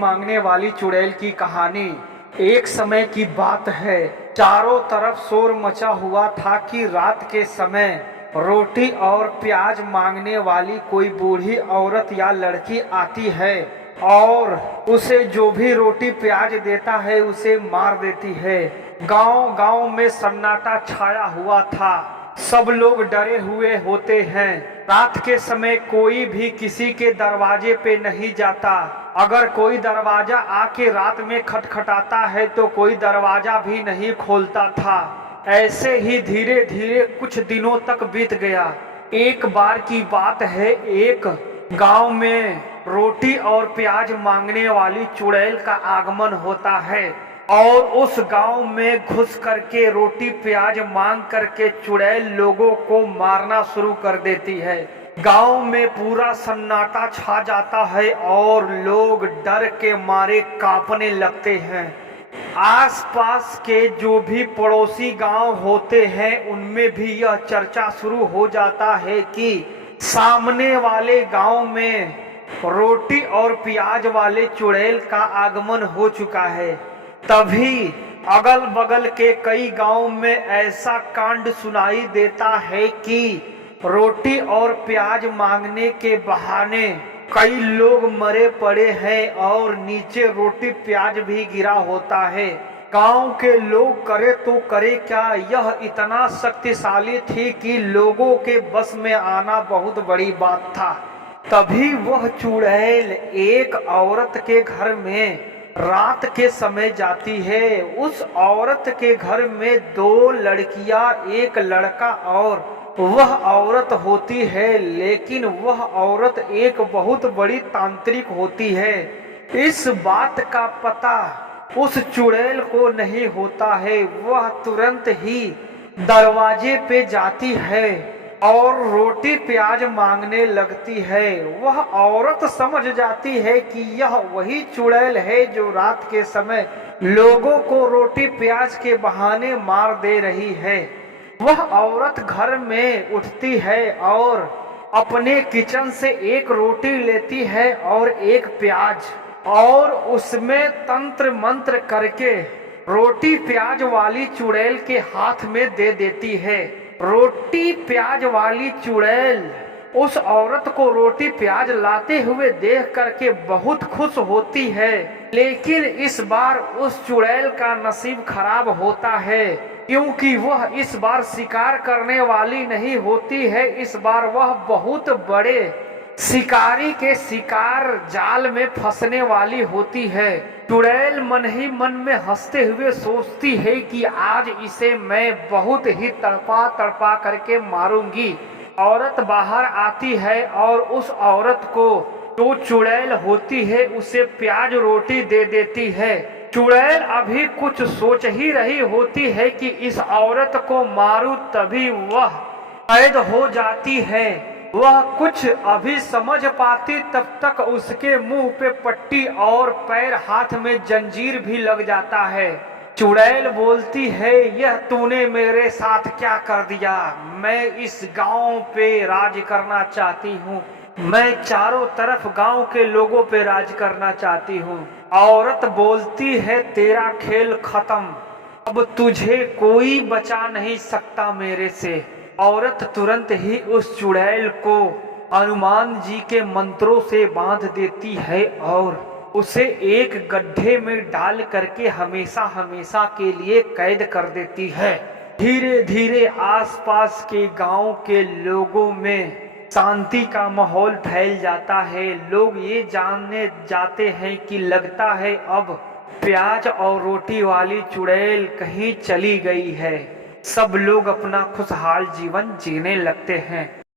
मांगने वाली चुड़ैल की कहानी। एक समय की बात है, चारों तरफ शोर मचा हुआ था कि रात के समय रोटी और प्याज मांगने वाली कोई बूढ़ी औरत या लड़की आती है और उसे जो भी रोटी प्याज देता है उसे मार देती है। गांव गांव में सन्नाटा छाया हुआ था, सब लोग डरे हुए होते हैं। रात के समय कोई भी किसी के दरवाजे पे नहीं जाता। अगर कोई दरवाजा आके रात में खटखटाता है तो कोई दरवाजा भी नहीं खोलता था। ऐसे ही धीरे धीरे कुछ दिनों तक बीत गया। एक बार की बात है, एक गांव में रोटी और प्याज मांगने वाली चुड़ैल का आगमन होता है और उस गांव में घुस करके रोटी प्याज मांग करके चुड़ैल लोगों को मारना शुरू कर देती है। गांव में पूरा सन्नाटा छा जाता है और लोग डर के मारे कांपने लगते हैं। आसपास के जो भी पड़ोसी गांव होते हैं उनमें भी यह चर्चा शुरू हो जाता है कि सामने वाले गांव में रोटी और प्याज वाले चुड़ैल का आगमन हो चुका है। तभी अगल बगल के कई गांव में ऐसा कांड सुनाई देता है कि रोटी और प्याज मांगने के बहाने कई लोग मरे पड़े हैं और नीचे रोटी प्याज भी गिरा होता है। गांव के लोग करे तो करे क्या, यह इतना शक्तिशाली थी कि लोगों के बस में आना बहुत बड़ी बात था। तभी वह चुड़ैल एक औरत के घर में रात के समय जाती है। उस औरत के घर में दो लड़कियां, एक लड़का और वह औरत होती है, लेकिन वह औरत एक बहुत बड़ी तांत्रिक होती है। इस बात का पता उस चुड़ैल को नहीं होता है। वह तुरंत ही दरवाजे पे जाती है और रोटी प्याज मांगने लगती है। वह औरत समझ जाती है कि यह वही चुड़ैल है जो रात के समय लोगों को रोटी प्याज के बहाने मार दे रही है। वह औरत घर में उठती है और अपने किचन से एक रोटी लेती है और एक प्याज, और उसमें तंत्र मंत्र करके रोटी प्याज वाली चुड़ैल के हाथ में दे देती है। रोटी प्याज वाली चुड़ैल उस औरत को रोटी प्याज लाते हुए देख करके बहुत खुश होती है, लेकिन इस बार उस चुड़ैल का नसीब खराब होता है क्योंकि वह इस बार शिकार करने वाली नहीं होती है। इस बार वह बहुत बड़े शिकारी के शिकार जाल में फंसने वाली होती है। चुड़ैल मन ही मन में हंसते हुए सोचती है कि आज इसे मैं बहुत ही तड़पा तड़पा करके मारूंगी। औरत बाहर आती है और उस औरत को जो चुड़ैल होती है उसे प्याज रोटी दे देती है। चुड़ैल अभी कुछ सोच ही रही होती है कि इस औरत को मारूं, तभी वह कैद हो जाती है। वह कुछ अभी समझ पाती तब तक उसके मुंह पे पट्टी और पैर हाथ में जंजीर भी लग जाता है। चुड़ैल बोलती है, यह तूने मेरे साथ क्या कर दिया? मैं इस गांव पे राज करना चाहती हूँ। मैं चारों तरफ गांव के लोगों पे राज करना चाहती हूँ। औरत बोलती है, तेरा खेल खत्म, अब तुझे कोई बचा नहीं सकता मेरे से। औरत तुरंत ही उस चुड़ैल को हनुमान जी के मंत्रों से बांध देती है और उसे एक गड्ढे में डाल करके हमेशा हमेशा के लिए कैद कर देती है। धीरे धीरे आसपास के गांव के लोगों में शांति का माहौल फैल जाता है। लोग ये जानने जाते हैं कि लगता है अब प्याज और रोटी वाली चुड़ैल कहीं चली गई है। सब लोग अपना खुशहाल जीवन जीने लगते हैं।